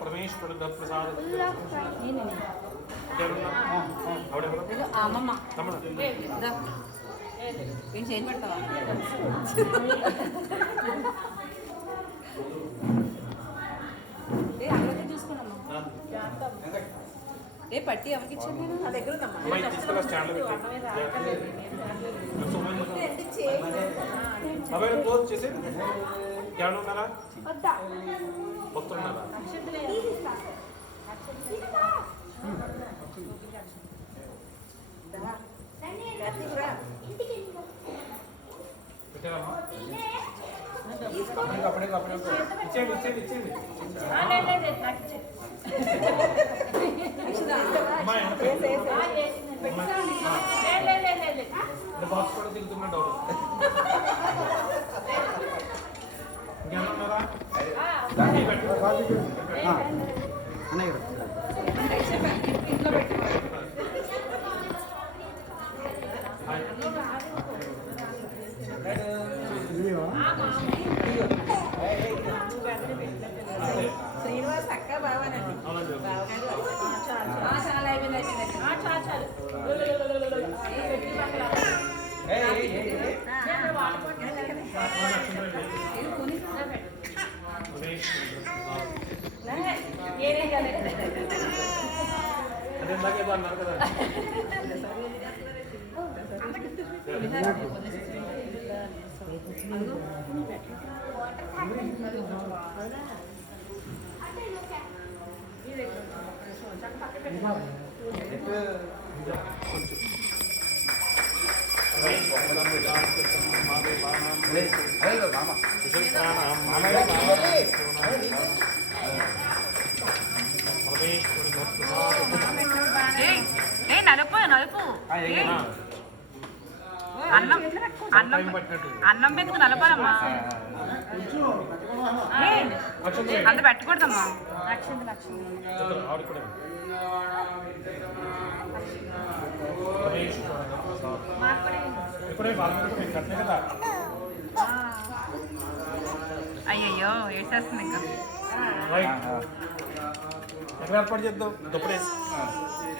పరమేశ్వరుడు ప్రసాద అమ్మమ్మ ఏం చేంజ్ పెడతావా ఏ అక్కడికి చూసుకున్నామ్మా ఏ పట్టి ఎవరికి ఇచ్చాను నేను నా దగ్గర క్లోజ్ చేసి ఎవరు ఉన్నారా వస్తున్నారా ఇచ్చేయండి బాక్స్ కూడా తిరుగుతున్నా డౌట్ ఇంకేమన్నారా ఇంట్లో పెట్టి శ్రీనివాస్ అక్క బావానండి చాలా అయిపోయింది అదే బాగా అన్నారు కదా నలుపు నలుపు అన్నం అన్నం అన్నం పెట్టుకు నలపాలమ్మా అంత పెట్టకూడదమ్మా అయ్యయ్యో ఏడ్చేస్తుంది ఇంకా ఎక్కడ ఏర్పాటు చేద్దాం దుప్పడేసి